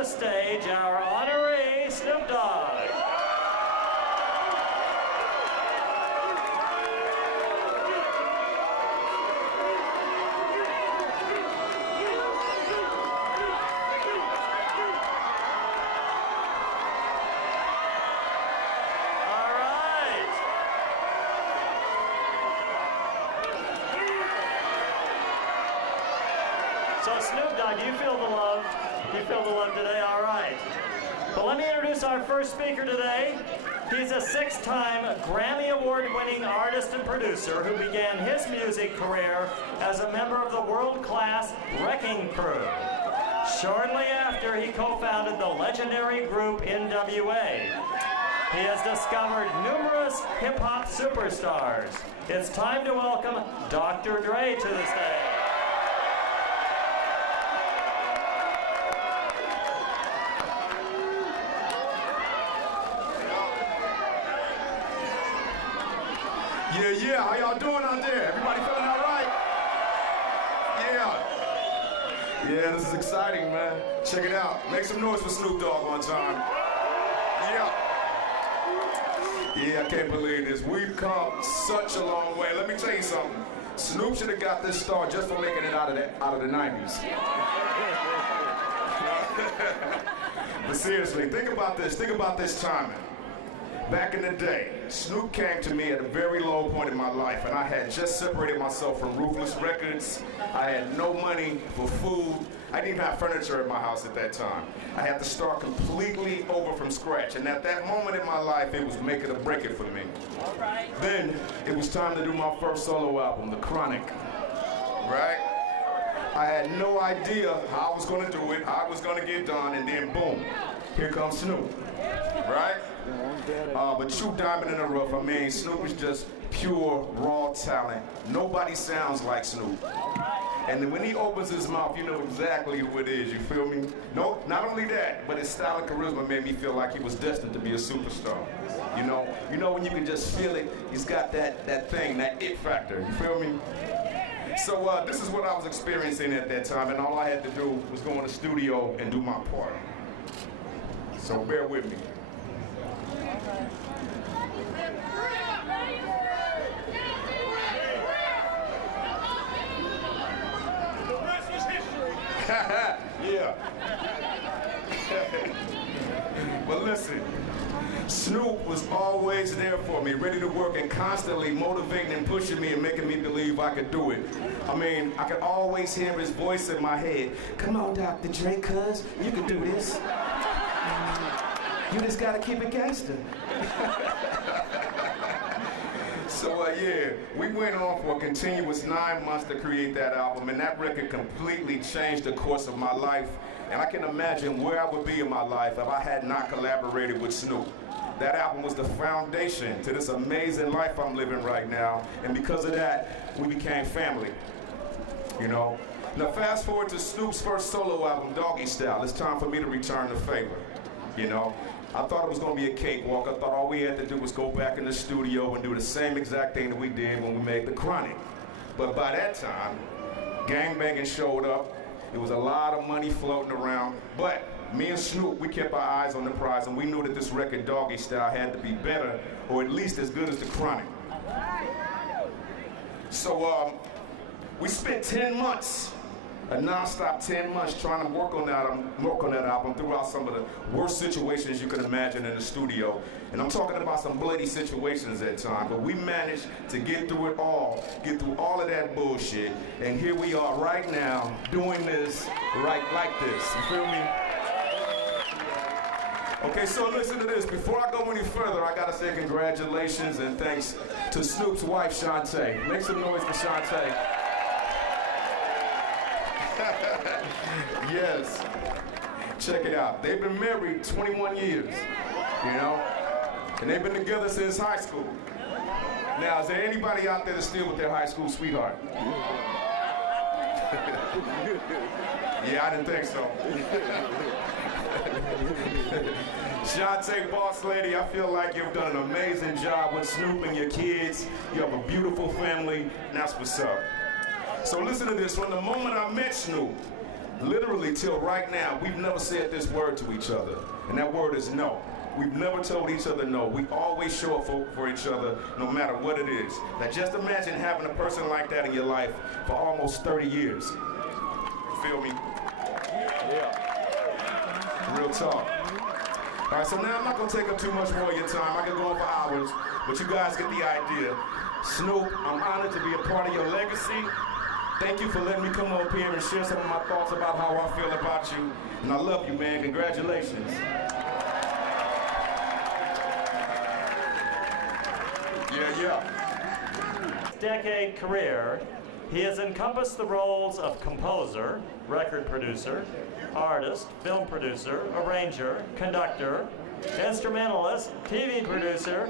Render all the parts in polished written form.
the stage our honoree, Snoop Dogg. So Snoop Dogg, do you feel the love? You feel the love today? All right. But let me introduce our first speaker today. He's a six-time Grammy Award-winning artist and producer who began his music career as a member of the world-class Wrecking Crew. Shortly after, he co-founded the legendary group NWA. He has discovered numerous hip-hop superstars. It's time to welcome Dr. Dre to the stage. Yeah, how y'all doing out there? Everybody feeling all right? Yeah, this is exciting, man. Check it out. Make some noise for Snoop Dogg one time. Yeah, I can't believe this. We've come such a long way. Let me tell you something. Snoop should have got this star just for making it out of the 90s. But seriously, think about this timing. Back in the day, Snoop came to me at a very low point in my life, and I had just separated myself from Ruthless Records. I had no money for food. I didn't even have furniture at my house at that time. I had to start completely over from scratch, and at that moment in my life, it was make it or break it for me. All right. Then, it was time to do my first solo album, The Chronic, right? I had no idea how I was going to do it, how I was going to get done, and then boom, here comes Snoop, right? But true diamond in the rough. I mean, Snoop is just pure, raw talent. Nobody sounds like Snoop. And then when he opens his mouth, you know exactly who it is, you feel me? No, not only that, but his style and charisma made me feel like he was destined to be a superstar. You know when you can just feel it, he's got that thing, that it factor, you feel me? So this is what I was experiencing at that time, and all I had to do was go in the studio and do my part. So bear with me. Yeah. But listen, Snoop was always there for me, ready to work and constantly motivating and pushing me and making me believe I could do it. I mean, I could always hear his voice in my head. Come on, Dr. Dre, cuz, you can do this. You just gotta keep it gangster. So yeah, we went on for a continuous 9 months to create that album, and that record completely changed the course of my life. And I can imagine where I would be in my life if I had not collaborated with Snoop. That album was the foundation to this amazing life I'm living right now, and because of that, we became family, you know? Now fast forward to Snoop's first solo album, Doggy Style. It's time for me to return the favor, you know? I thought it was going to be a cakewalk. I thought all we had to do was go back in the studio and do the same exact thing that we did when we made The Chronic. But by that time, gangbanging showed up. There was a lot of money floating around. But me and Snoop, we kept our eyes on the prize, and we knew that this record, Doggy Style, had to be better, or at least as good as The Chronic. So we spent 10 months, a non-stop 10 months trying to work on that album throughout some of the worst situations you can imagine in the studio. And I'm talking about some bloody situations at times, but we managed to get through it all, get through all of that bullshit, and here we are right now doing this right like this, you feel me? Okay, so listen to this. Before I go any further, I gotta say congratulations and thanks to Snoop's wife, Shantae. Make some noise for Shantae. Yes. Check it out. They've been married 21 years, you know? And they've been together since high school. Now, is there anybody out there that's still with their high school sweetheart? Yeah, I didn't think so. Shantae, boss lady, I feel like you've done an amazing job with Snoop and your kids. You have a beautiful family, and that's what's up. So listen to this. From the moment I met Snoop, literally till right now, we've never said this word to each other, and that word is no. We've never told each other no. We always show up for each other, no matter what it is. Now just imagine having a person like that in your life for almost 30 years. You feel me? Yeah. Real talk. All right, so now I'm not gonna take up too much more of your time. I could go on for hours, but you guys get the idea. Snoop, I'm honored to be a part of your legacy. Thank you for letting me come up here and share some of my thoughts about how I feel about you. And I love you, man. Congratulations. Yeah. Decade career, he has encompassed the roles of composer, record producer, artist, film producer, arranger, conductor, instrumentalist, TV producer,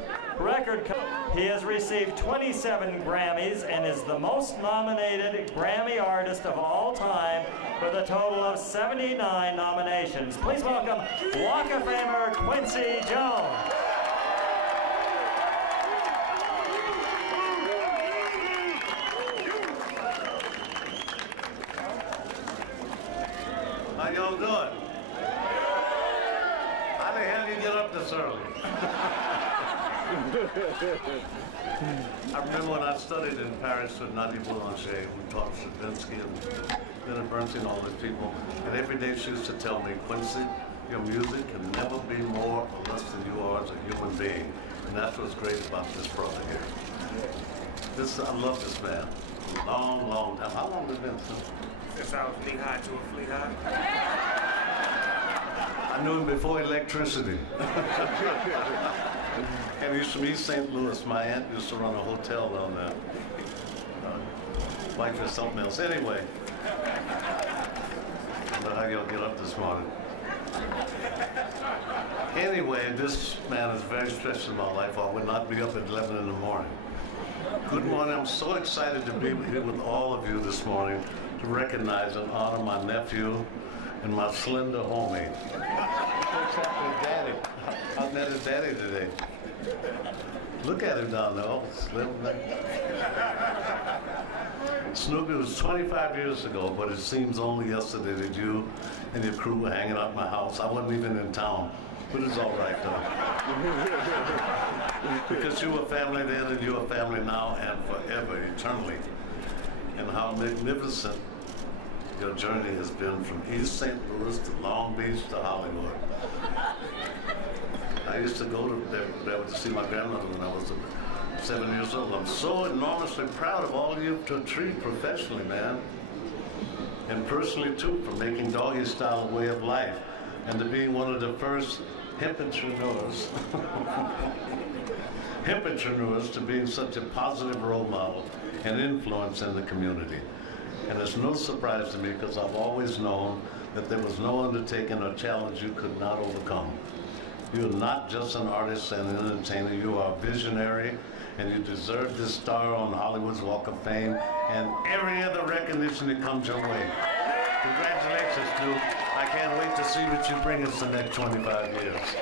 He has received 27 Grammys and is the most nominated Grammy artist of all time with a total of 79 nominations. Please welcome Walk of Famer Quincy Jones. How y'all doing? How the hell you get up this early? I remember when I studied in Paris with Nadia Boulanger, who taught Stravinsky and Leonard Bernstein, all these people, and every day she used to tell me, Quincy, your music can never be more or less than you are as a human being. And that's what's great about this brother here. I love this man. Long, long time. How long has it been, son? Since I was knee-high to a flea-high. I knew him before electricity. And he used to be East St. Louis. My aunt used to run a hotel down there. Wife is something else. Anyway. I don't know how y'all get up this morning. Anyway, this man is very special in my life. I would not be up at 11 in the morning. Good morning. I'm so excited to be here with all of you this morning to recognize and honor my nephew and my slender homie. What's happening, Daddy? I met his daddy today. Look at him down there, all slim. Snoopy, was 25 years ago, but it seems only yesterday that you and your crew were hanging out at my house. I wasn't even in town, but it's all right, though. Because you were family then, and you're a family now, and forever, eternally. And how magnificent your journey has been from East St. Louis to Long Beach to Hollywood. I used to go to there to see my grandmother when I was 7 years old. I'm so enormously proud of all you've achieved professionally, man. And personally, too, for making Doggy style a way of life and to being one of the first hemp-entrepreneurs to being such a positive role model and influence in the community. And it's no surprise to me because I've always known that there was no undertaking or challenge you could not overcome. You're not just an artist and an entertainer, you are a visionary, and you deserve this star on Hollywood's Walk of Fame and every other recognition that comes your way. Congratulations, Snoop. I can't wait to see what you bring us the next 25 years.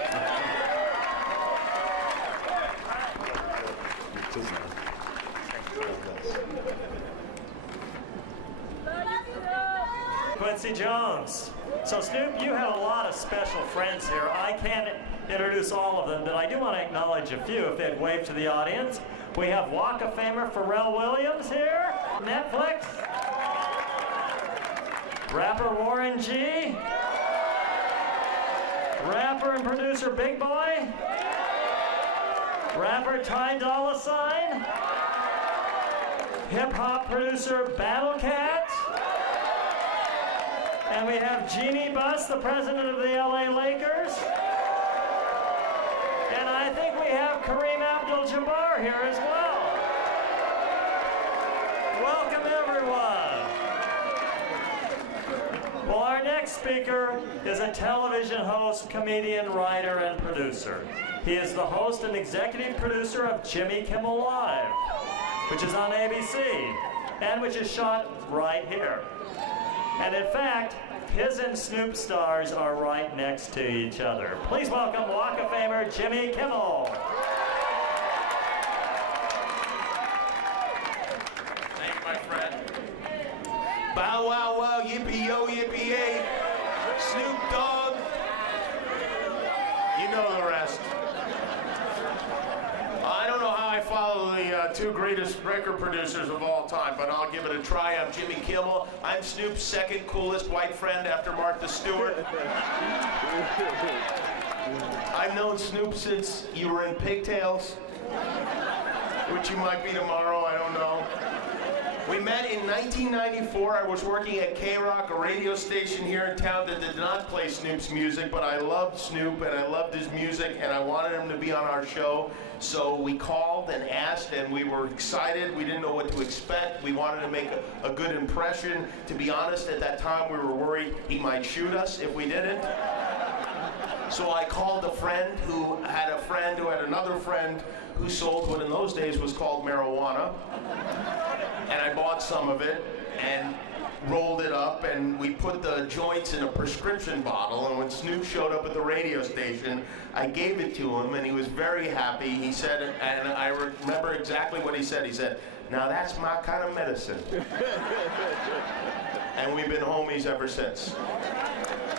Quincy Jones. So Snoop, you have a lot of special friends here. I can't introduce all of them, but I do want to acknowledge a few if they'd wave to the audience. We have Walk of Famer Pharrell Williams here, Netflix, rapper Warren G, rapper and producer Big Boy, rapper Ty Dolla $ign, hip-hop producer Battle Cat, and we have Jeannie Buss, the president of the LA Lakers. And I think we have Kareem Abdul-Jabbar here as well. Welcome, everyone. Well, our next speaker is a television host, comedian, writer, and producer. He is the host and executive producer of Jimmy Kimmel Live, which is on ABC, and which is shot right here. And in fact, his and Snoop stars are right next to each other. Please welcome Walk of Famer Jimmy Kimmel. Thank you, my friend. Bow wow, wow, yippee, yo, yippee, yay. Snoop Dogg. You know the rest. I don't know how I follow the two greatest record producers of all time, but I'll give it a try. I'm Jimmy Kimmel. I'm Snoop's second coolest white friend after Martha Stewart. I've known Snoop since you were in pigtails, which you might be tomorrow, I don't know. We met in 1994. I was working at K-Rock, a radio station here in town that did not play Snoop's music, but I loved Snoop and I loved his music and I wanted him to be on our show. So we called and asked and we were excited. We didn't know what to expect. We wanted to make a good impression. To be honest, at that time we were worried he might shoot us if we didn't. So I called a friend who had another friend who sold what in those days was called marijuana. And I bought some of it and rolled it up and we put the joints in a prescription bottle, and when Snoop showed up at the radio station, I gave it to him and he was very happy. He said, and I remember exactly what he said. He said, "Now that's my kind of medicine." And we've been homies ever since.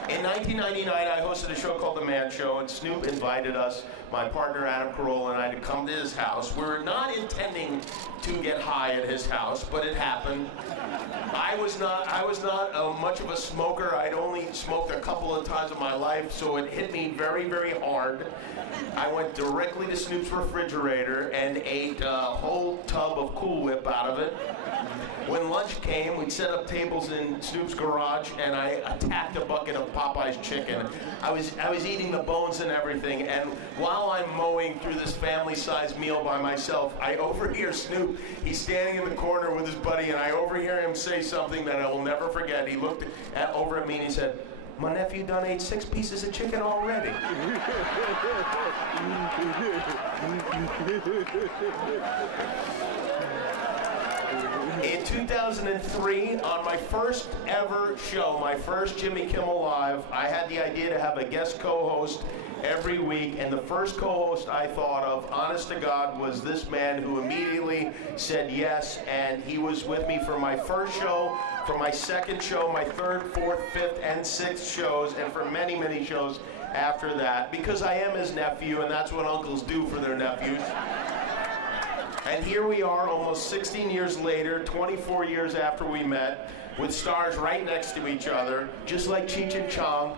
In 1999, I hosted a show called The Man Show, and Snoop invited us, my partner Adam Carolla and I, to come to his house. We were not intending to get high at his house, but it happened. I was not much of a smoker. I'd only smoked a couple of times in my life, so it hit me very, very hard. I went directly to Snoop's refrigerator and ate a whole tub of Cool Whip out of it. When lunch came, we'd set up tables in Snoop's garage, and I attacked a bucket of Popeye's chicken. I was eating the bones and everything, and while I'm mowing through this family-sized meal by myself, I overhear Snoop. He's standing in the corner with his buddy, and I overhear him say something that I will never forget. He looked over at me and he said, "My nephew done ate 6 pieces of chicken already." In 2003, on my first ever show, my first Jimmy Kimmel Live, I had the idea to have a guest co-host every week, and the first co-host I thought of, honest to God, was this man who immediately said yes, and he was with me for my first show, for my second show, my third, fourth, fifth, and sixth shows, and for many, many shows after that, because I am his nephew, and that's what uncles do for their nephews. And here we are, almost 16 years later, 24 years after we met, with stars right next to each other, just like Cheech and Chong,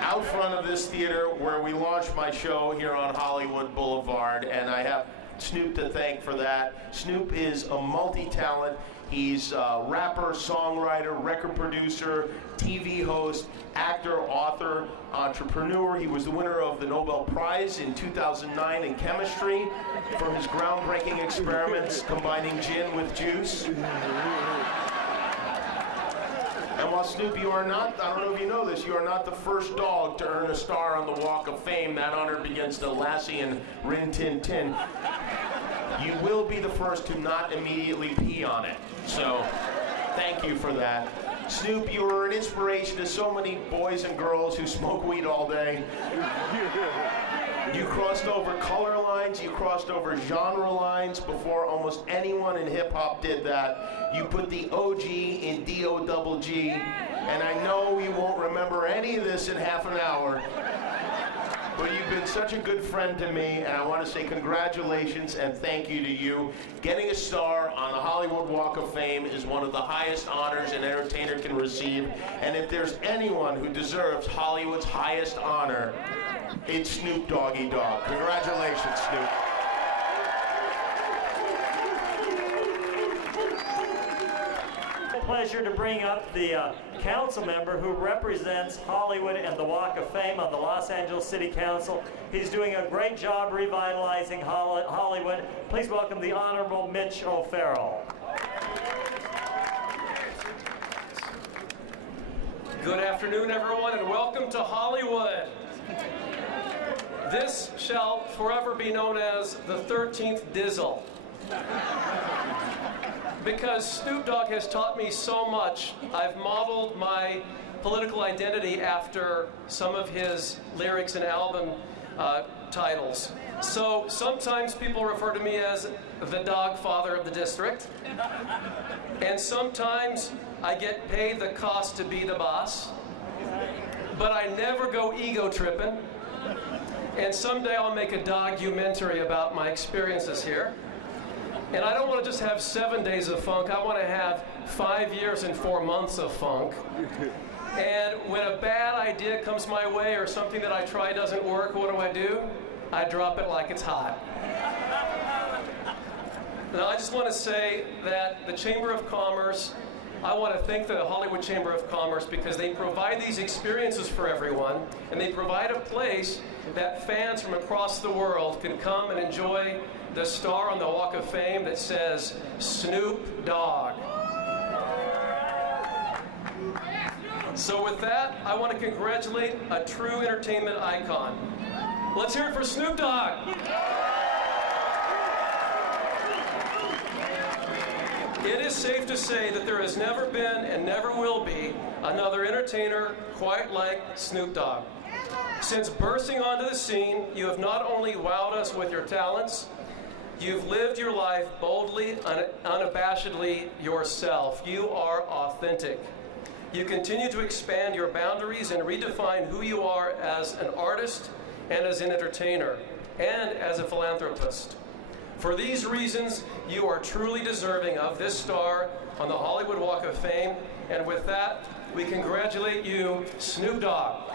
out front of this theater where we launched my show here on Hollywood Boulevard, and I have Snoop to thank for that. Snoop is a multi-talent. He's a rapper, songwriter, record producer, TV host, actor, author, entrepreneur. He was the winner of the Nobel Prize in 2009 in chemistry for his groundbreaking experiments combining gin with juice. And while Snoop, you are not, I don't know if you know this, you are not the first dog to earn a star on the Walk of Fame. That honor begins to Lassie and Rin Tin Tin. You will be the first to not immediately pee on it. So, thank you for that. Snoop, you are an inspiration to so many boys and girls who smoke weed all day. You crossed over color lines, you crossed over genre lines before almost anyone in hip-hop did that. You put the OG in D-O-double-G, and I know you won't remember any of this in half an hour. But you've been such a good friend to me, and I want to say congratulations and thank you to you. Getting a star on the Hollywood Walk of Fame is one of the highest honors an entertainer can receive. And if there's anyone who deserves Hollywood's highest honor, it's Snoop Doggy Dogg. Congratulations, Snoop. Pleasure to bring up the council member who represents Hollywood and the Walk of Fame on the Los Angeles City Council. He's doing a great job revitalizing Hollywood. Please welcome the Honorable Mitch O'Farrell. Good afternoon, everyone, and welcome to Hollywood. This shall forever be known as the 13th Dizzle. Because Snoop Dogg has taught me so much, I've modeled my political identity after some of his lyrics and album titles. So sometimes people refer to me as the dog father of the district, and sometimes I get paid the cost to be the boss, but I never go ego tripping. And someday I'll make a documentary about my experiences here. And I don't want to just have 7 days of funk. I want to have 5 years and 4 months of funk. And when a bad idea comes my way or something that I try doesn't work, what do? I drop it like it's hot. Now, I just want to say that the Chamber of Commerce, I want to thank the Hollywood Chamber of Commerce because they provide these experiences for everyone, and they provide a place that fans from across the world can come and enjoy the star on the Walk of Fame that says Snoop Dogg. So with that, I want to congratulate a true entertainment icon. Let's hear it for Snoop Dogg. It is safe to say that there has never been and never will be another entertainer quite like Snoop Dogg. Since bursting onto the scene, you have not only wowed us with your talents, you've lived your life boldly, unabashedly yourself. You are authentic. You continue to expand your boundaries and redefine who you are as an artist and as an entertainer and as a philanthropist. For these reasons, you are truly deserving of this star on the Hollywood Walk of Fame. And with that, we congratulate you, Snoop Dogg.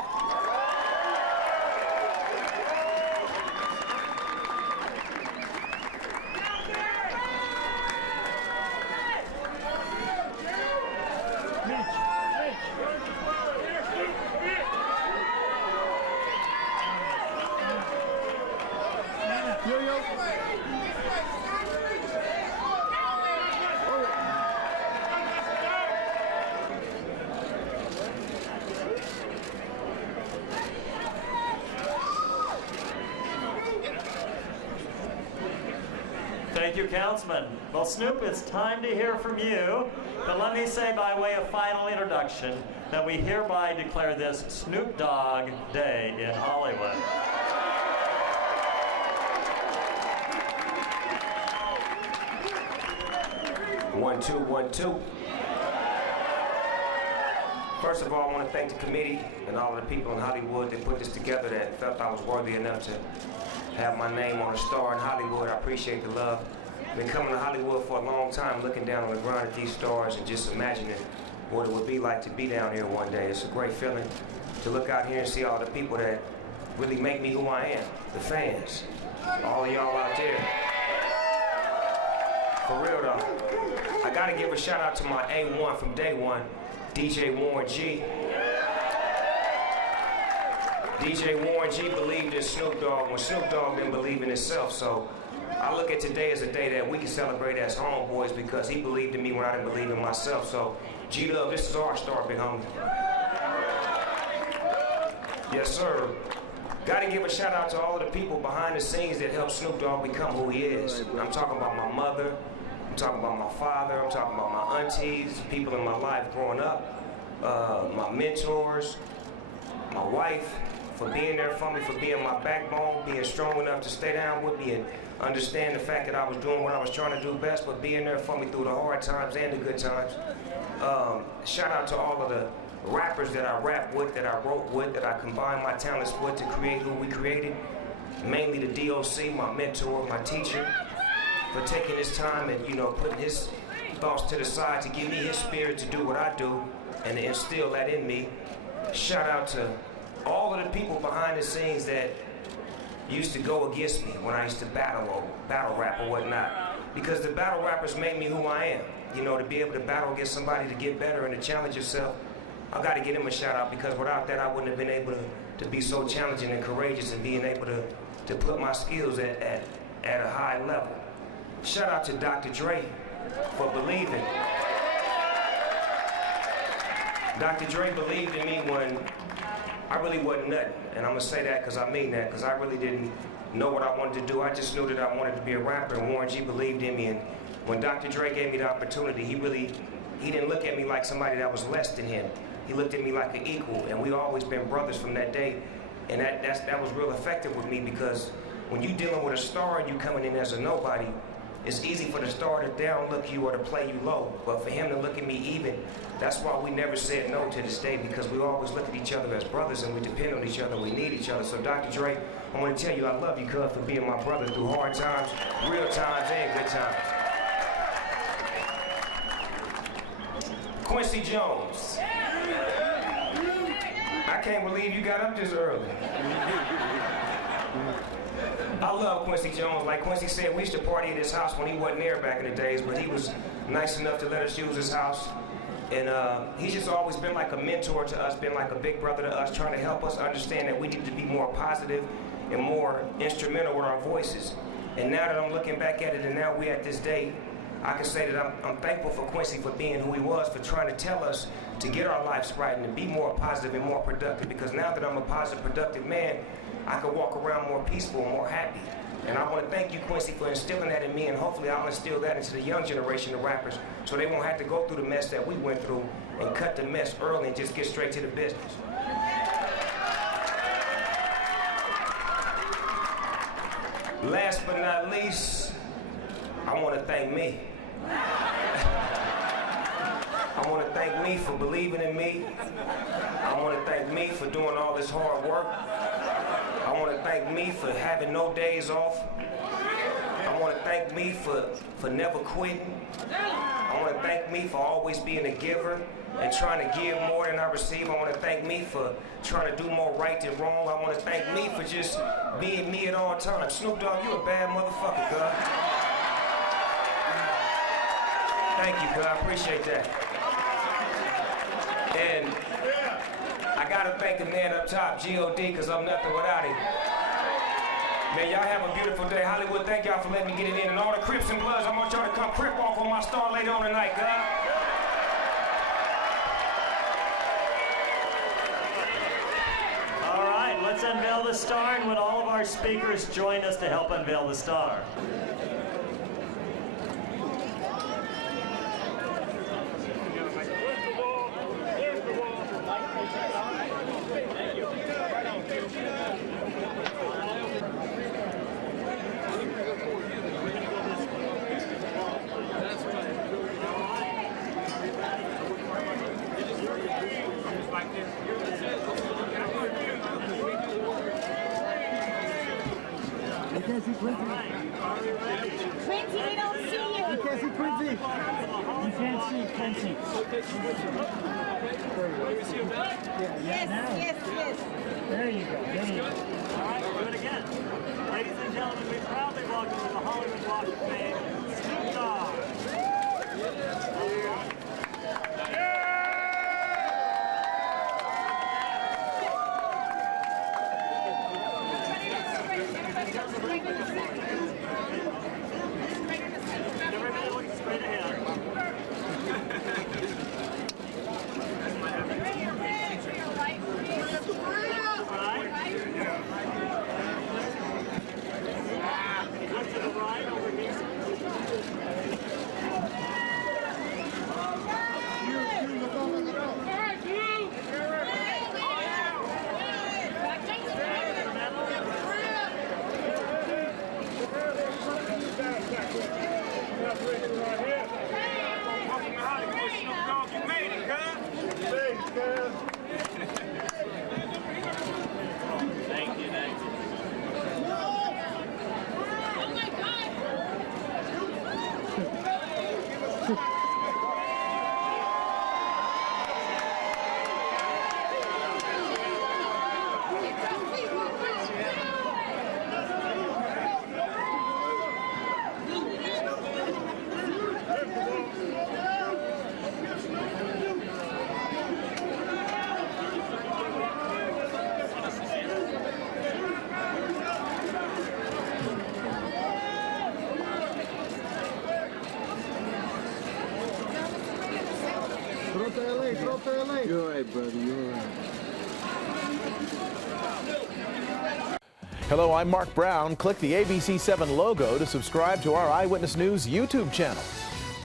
Thank you, Councilman. Well, Snoop, it's time to hear from you. But let me say by way of final introduction that we hereby declare this Snoop Dogg Day in Hollywood. 1, 2, 1, 2. First of all, I want to thank the committee and all of the people in Hollywood that put this together that felt I was worthy enough to have my name on a star in Hollywood. I appreciate the love. Been coming to Hollywood for a long time, looking down on the ground at these stars and just imagining what it would be like to be down here one day. It's a great feeling to look out here and see all the people that really make me who I am, the fans, all of y'all out there. For real though, I gotta give a shout out to my A1 from day one, DJ Warren G. DJ Warren G believed in Snoop Dogg when Snoop Dogg didn't believe in himself. So I look at today as a day that we can celebrate as homeboys because he believed in me when I didn't believe in myself. So G-Love, this is our star, big homie. Yes, sir. Got to give a shout out to all of the people behind the scenes that helped Snoop Dogg become who he is. I'm talking about my mother. I'm talking about my father. I'm talking about my aunties, people in my life growing up, my mentors, my wife, for being there for me, for being my backbone, being strong enough to stay down with me and understand the fact that I was doing what I was trying to do best, but being there for me through the hard times and the good times. Shout out to all of the rappers that I rap with, that I wrote with, that I combined my talents with to create who we created. Mainly the DOC, my mentor, my teacher, for taking his time and, putting his thoughts to the side to give me his spirit to do what I do and to instill that in me. Shout out to all of the people behind the scenes that used to go against me when I used to battle rap or whatnot. Because the battle rappers made me who I am. To be able to battle against somebody to get better and to challenge yourself, I got to give him a shout out because without that I wouldn't have been able to be so challenging and courageous and being able to put my skills at a high level. Shout out to Dr. Dre for believing. Dr. Dre believed in me when I really wasn't nothing. And I'm going to say that because I mean that, because I really didn't know what I wanted to do. I just knew that I wanted to be a rapper, and Warren G believed in me. And when Dr. Dre gave me the opportunity, he didn't look at me like somebody that was less than him. He looked at me like an equal, and we've always been brothers from that day. And that was real effective with me because when you're dealing with a star and you coming in as a nobody, it's easy for the star to downlook you or to play you low, but for him to look at me even, that's why we never said no to this day, because we always look at each other as brothers and we depend on each other, we need each other. So Dr. Dre, I want to tell you I love you, cuz, for being my brother through hard times, real times, and good times. Quincy Jones. I can't believe you got up this early. I love Quincy Jones. Like Quincy said, we used to party at his house when he wasn't there back in the days, but he was nice enough to let us use his house. And he's just always been like a mentor to us, been like a big brother to us, trying to help us understand that we need to be more positive and more instrumental with our voices. And now that I'm looking back at it, and now we're at this day, I can say that I'm thankful for Quincy for being who he was, for trying to tell us to get our lives right and to be more positive and more productive. Because now that I'm a positive, productive man, I can walk around more peaceful, more happy. And I want to thank you, Quincy, for instilling that in me, and hopefully I'll instill that into the young generation of rappers so they won't have to go through the mess that we went through and cut the mess early and just get straight to the business. Last but not least, I want to thank me. I want to thank me for believing in me. I want to thank me for doing all this hard work. I want to thank me for having no days off. I want to thank me for never quitting. I want to thank me for always being a giver and trying to give more than I receive. I want to thank me for trying to do more right than wrong. I want to thank me for just being me at all times. Snoop Dogg, you a bad motherfucker, God. Thank you, God. I appreciate that. And I gotta thank the man up top, G.O.D., because I'm nothing without him. Man, y'all have a beautiful day. Hollywood, thank y'all for letting me get it in. And all the Crips and Bloods, I want y'all to come crip walk on my star later on tonight, God. All right, let's unveil the star, and would all of our speakers join us to help unveil the star? Quincy, we don't see you. You can't see Quincy. You can't see Quincy. Yes. There you go. All right, we'll do it again. Ladies and gentlemen, we proudly welcome to the Hollywood Walk of Fame, Snoop Dogg. Everybody look straight ahead. Look to the right over here. You're all right, brother. You're all right. Hello, I'm Mark Brown. Click the ABC7 logo to subscribe to our Eyewitness News YouTube channel.